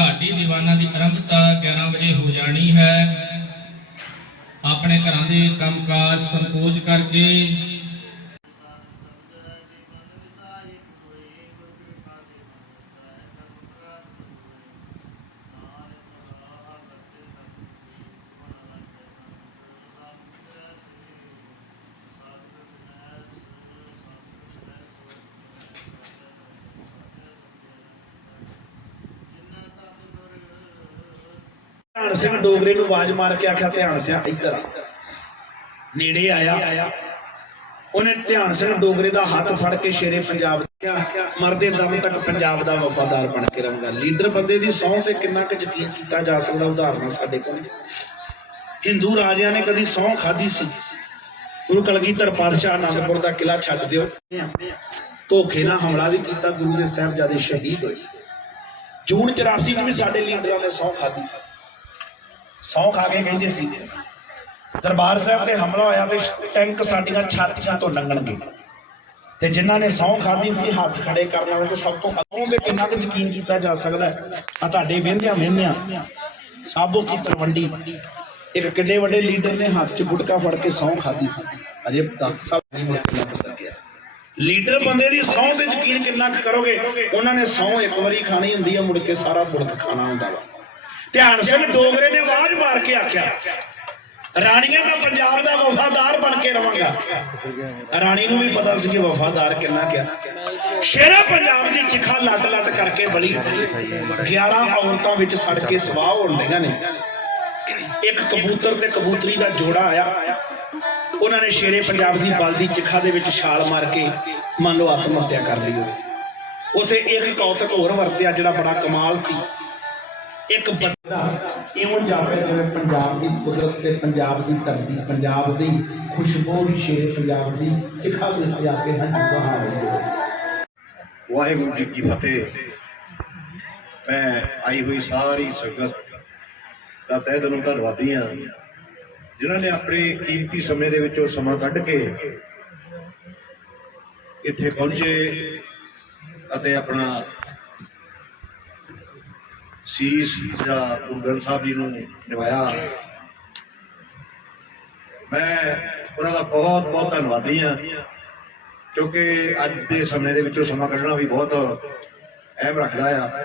ਢਾਡੀ ਦੀਵਾਨਾਂ ਦੀ ਆਰੰਭਤਾ 11 ਵਜੇ ਹੋ ਜਾਣੀ ਹੈ। ਆਪਣੇ ਘਰਾਂ ਦੇ ਕੰਮਕਾਜ ਸੰਕੋਚ ਕਰਕੇ ਧਿਆਨ ਸਿੰਘ ਡੋਗਰੇ ਨੂੰ ਆਵਾਜ਼ ਮਾਰ ਕੇ ਆਖਿਆ, ਧਿਆਨ ਸਿਆ, ਇੱਧਰ ਆ। ਨੇੜੇ ਆਇਆ। ਉਹਨੇ ਧਿਆਨ ਸਿੰਘ ਡੋਗਰੇ ਦਾ ਹੱਥ ਫੜ ਕੇ ਸ਼ੇਰੇ ਪੰਜਾਬ ਕਿਹਾ ਮਰਦੇ ਦਮ ਤੱਕ ਪੰਜਾਬ ਦਾ ਵਫਾਦਾਰ ਬਣ ਕੇ ਰਹੂੰਗਾ। ਲੀਡਰ ਬੰਦੇ ਦੀ ਸਹੁੰ ਤੇ ਕਿੰਨਾ ਕੁ ਯਕੀਨ ਕੀਤਾ ਜਾ ਸਕਦਾ, ਉਦਾਹਰਨਾਂ ਸਾਡੇ ਕੋਲ। ਹਿੰਦੂ ਰਾਜਿਆਂ ਨੇ ਕਦੀ ਸਹੁੰ ਖਾਧੀ ਸੀ। ਗੁਰੂ ਕਲਗੀਧਰ ਪਾਤਸ਼ਾਹ ਅਨੰਦਪੁਰ ਦਾ ਕਿਲਾ ਛੱਡ ਦਿਓ। ਧੋਖੇ ਨਾਲ ਹਮਲਾ ਵੀ ਕੀਤਾ, ਗੁਰੂ ਦੇ ਸਾਹਿਬਜ਼ਾਦੇ ਸ਼ਹੀਦ ਹੋਏ। ਜੂਨ 84 ਚ ਵੀ ਸਾਡੇ ਲੀਡਰਾਂ ਨੇ ਸਹੁੰ ਖਾਧੀ ਸੀ। ਸੌ ਖਾ ਕੇ ਕਹਿੰਦੇ ਸੀ ਦਰਬਾਰ ਸਾਹਿਬ ਤੇ ਹਮਲਾ ਹੋਇਆ ਤੇ ਟੈਂਕ ਸਾਡੀਆਂ ਛਾਤੀਆਂ ਤੋਂ ਲੰਘਣਗੇ। ਤੇ ਜਿਨ੍ਹਾਂ ਨੇ ਸੌ ਖਾਧੀ ਸੀ, ਹੱਥ ਖੜੇ ਕਰਨ ਵਾਲੇ ਤੇ ਸਭ ਤੋਂ ਅੱਗੋਂ ਤੇ ਕਿੰਨਾ ਕੁ ਯਕੀਨ ਕੀਤਾ ਜਾ ਸਕਦਾ ਆ ਤੁਹਾਡੇ ਵਹਿੰਦਿਆਂ ਵਹਿੰਦਿਆਂ ਸਾਬੋ ਕੀ ਤਲਵੰਡੀ। ਇੱਕ ਕਿੱਡੇ ਵੱਡੇ ਲੀਡਰ ਨੇ ਹੱਥ 'ਚ ਗੁਟਕਾ ਫੜ ਕੇ ਸੌ ਖਾਧੀ ਸੀ। ਅਜੇ ਤੱਕ ਸਭ ਨਹੀਂ ਮੁੜ ਸਕਿਆ ਲੀਡਰ ਬੰਦੇ ਦੀ ਸੌ ਤੇ ਯਕੀਨ ਕਿੰਨਾ ਕੁ ਕਰੋਗੇ? ਉਹਨਾਂ ਨੇ ਸੌ ਇੱਕ ਵਾਰੀ ਖਾਣੀ ਹੁੰਦੀ ਹੈ ਮੁੜ ਕੇ ਸਾਰਾ ਮੁਲਕ ਖਾਣਾ ਹੁੰਦਾ ਵਾ। ਧਿਆਨ ਸਿੰਘ ਡੋਗਰੇ ਨੇ ਆਵਾਜ਼ ਮਾਰ ਕੇ ਆਖਿਆ, ਰਾਣੀਆਂ ਦਾ ਪੰਜਾਬ ਦਾ ਵਫਾਦਾਰ ਬਣ ਕੇ ਰਵਾਂਗਾ। ਰਾਣੀ ਨੂੰ ਵੀ ਪਤਾ ਸੀ ਕਿ ਵਫਾਦਾਰ ਕਿੰਨਾ ਕਿਆ। ਸ਼ੇਰਾ ਪੰਜਾਬ ਦੀ ਚਿਖਾ ਲੱਟ ਲੱਟ ਕਰਕੇ ਬਲੀ। 11 ਔਰਤਾਂ ਵਿੱਚ ਸੜ ਕੇ ਸਵਾਹ ਹੋਣ ਡੀਆਂ ਨੇ। ਇੱਕ ਕਬੂਤਰ ਤੇ ਕਬੂਤਰੀ ਦਾ ਜੋੜਾ ਆਇਆ। ਉਹਨਾਂ ਨੇ ਸ਼ੇਰੇ ਪੰਜਾਬ ਦੀ ਬਲ ਦੀ ਚਿਖਾ ਦੇ ਵਿੱਚ ਛਾਲ ਮਾਰ ਕੇ ਮੰਨ ਲਓ ਆਤਮ ਹੱਤਿਆ ਕਰ ਲਈ ਹੋਵੇ। ਉਥੇ ਇੱਕ ਕੌਤਕ ਹੋਰ ਵਰਤਿਆ ਜਿਹੜਾ ਬੜਾ ਕਮਾਲ ਸੀ। ਇੱਕ ਬੰਦਾ ਇਉਂ ਜਾਪੇ ਜਿਵੇਂ ਪੰਜਾਬ ਦੀ ਕੁਦਰਤ ਤੇ ਪੰਜਾਬ ਦੀ ਧਰਤੀ, ਪੰਜਾਬ ਦੀ ਖੁਸ਼ਬੂ ਵੀ ਸ਼ੇਰ ਪੰਜਾਬ ਦੀ ਚਿਖਾ ਦੇ ਉੱਤੇ ਆ ਕੇ ਵਾਹਿਗੁਰੂ ਜੀ ਕੀ ਫਤਿਹ। ਮੈਂ ਆਈ ਹੋਈ ਸਾਰੀ ਸੰਗਤ ਦਾ ਤਹਿ ਦਿਲੋਂ ਧੰਨਵਾਦੀ ਹਾਂ। ਜਿਨ੍ਹਾਂ ਨੇ ਆਪਣੇ ਕੀਮਤੀ ਸਮੇਂ ਦੇ ਵਿੱਚੋਂ ਸਮਾਂ ਕੱਢ ਕੇ ਇੱਥੇ ਪਹੁੰਚੇ ਅਤੇ ਆਪਣਾ ਸੀਸ ਜਿਹੜਾ ਗੁਰੂ ਗ੍ਰੰਥ ਸਾਹਿਬ ਜੀ ਨੂੰ ਨਿਭਾਇਆ। ਮੈਂ ਉਹਨਾਂ ਦਾ ਬਹੁਤ ਬਹੁਤ ਧੰਨਵਾਦੀ ਹਾਂ, ਕਿਉਂਕਿ ਅੱਜ ਦੇ ਸਮੇਂ ਦੇ ਵਿੱਚੋਂ ਸਮਾਂ ਕੱਢਣਾ ਵੀ ਬਹੁਤ ਅਹਿਮ ਰੱਖਦਾ ਆ।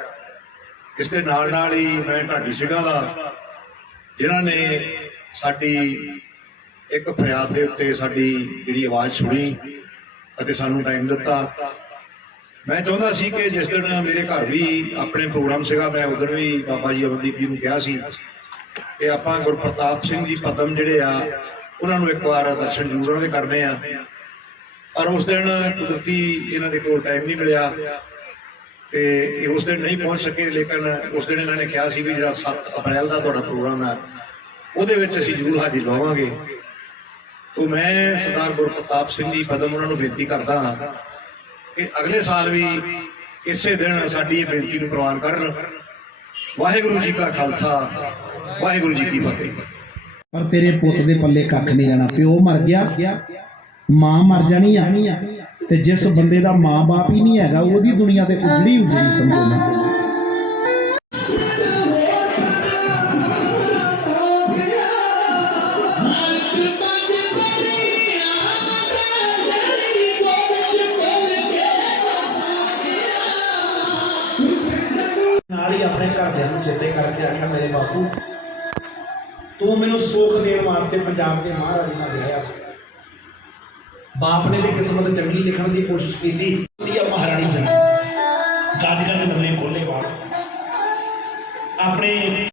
ਇਸ ਦੇ ਨਾਲ ਨਾਲ ਹੀ ਮੈਂ ਢਾਡੀ ਸਿੰਘਾਂ ਦਾ, ਜਿਨ੍ਹਾਂ ਨੇ ਸਾਡੀ ਇੱਕ ਫਰਿਆਦ ਦੇ ਉੱਤੇ ਸਾਡੀ ਜਿਹੜੀ ਆਵਾਜ਼ ਸੁਣੀ ਅਤੇ ਸਾਨੂੰ ਟਾਈਮ ਦਿੱਤਾ। ਮੈਂ ਚਾਹੁੰਦਾ ਸੀ ਕਿ ਜਿਸ ਦਿਨ ਮੇਰੇ ਘਰ ਵੀ ਆਪਣੇ ਪ੍ਰੋਗਰਾਮ ਸੀਗਾ, ਮੈਂ ਉਧਰ ਵੀ ਬਾਬਾ ਜੀ ਅਮਨਦੀਪ ਜੀ ਨੂੰ ਕਿਹਾ ਸੀ ਕਿ ਆਪਾਂ ਗੁਰਪ੍ਰਤਾਪ ਸਿੰਘ ਜੀ ਪਦਮ ਜਿਹੜੇ ਆ, ਉਹਨਾਂ ਨੂੰ ਇੱਕ ਵਾਰ ਦਰਸ਼ਨ ਜ਼ਰੂਰ ਉਹਨਾਂ ਦੇ ਕਰਨੇ ਆ। ਪਰ ਉਸ ਦਿਨ ਕੁਦਰਤੀ ਇਹਨਾਂ ਦੇ ਕੋਲ ਟਾਈਮ ਨਹੀਂ ਮਿਲਿਆ ਤੇ ਇਹ ਉਸ ਦਿਨ ਨਹੀਂ ਪਹੁੰਚ ਸਕੇ, ਲੇਕਿਨ ਉਸ ਦਿਨ ਇਹਨਾਂ ਨੇ ਕਿਹਾ ਸੀ ਵੀ ਜਿਹੜਾ 7 ਅਪ੍ਰੈਲ ਦਾ ਤੁਹਾਡਾ ਪ੍ਰੋਗਰਾਮ ਹੈ ਉਹਦੇ ਵਿੱਚ ਅਸੀਂ ਜ਼ਰੂਰ ਹਾਜ਼ਰੀ ਲਵਾਂਗੇ। ਤੋਂ ਮੈਂ ਸਰਦਾਰ ਗੁਰਪ੍ਰਤਾਪ ਸਿੰਘ ਜੀ ਪਦਮ ਉਹਨਾਂ ਨੂੰ ਬੇਨਤੀ ਕਰਦਾ ਹਾਂ ਕਿ ਅਗਲੇ ਸਾਲ ਵੀ ਇਸੇ ਦਿਨ ਸਾਡੀ ਇਹ ਬੇਨਤੀ ਨੂੰ ਪ੍ਰਵਾਨ ਕਰਨ। ਵਾਹਿਗੁਰੂ ਜੀ ਕਾ ਖਾਲਸਾ, ਵਾਹਿਗੁਰੂ ਜੀ ਕੀ ਫਤਿਹ। ਪਰ ਤੇਰੇ ਪੁੱਤ ਦੇ ਪੱਲੇ ਕੱਖ ਨਹੀਂ ਰਹਿਣਾ। ਪਿਓ ਮਰ ਗਿਆ, ਮਾਂ ਮਰ ਜਾਣੀ ਆ, ਤੇ ਜਿਸ ਬੰਦੇ ਦਾ ਮਾਂ-ਬਾਪ ਹੀ ਨਹੀਂ ਹੈਗਾ, ਉਹਦੀ ਦੁਨੀਆ ਤੇ ਉਜੜੀ ਉਜੜੀ ਸਮਝੋ ਨਾ। ਘਰਦਿਆਂ ਕਰਕੇ ਆਖਿਆ ਮੇਰੇ ਬਾਪੂ, ਤੂੰ ਮੈਨੂੰ ਸੁੱਖ ਦੇਣ ਵਾਸਤੇ ਪੰਜਾਬ ਦੇ ਮਹਾਰਾਜ ਨਾਲ ਵਿਆਹਿਆ ਬਾਪ ਨੇ ਤੇ ਕਿਸਮਤ ਚੰਗੀ ਲਿਖਣ ਦੀ ਕੋਸ਼ਿਸ਼ ਕੀਤੀ ਦੀ ਮਹਾਰਾਣੀ ਚੰਗੀ ਗੱਜ ਗੱਜ ਦਵੇ ਖੋਲੇ ਬਾੜ ਆਪਣੇ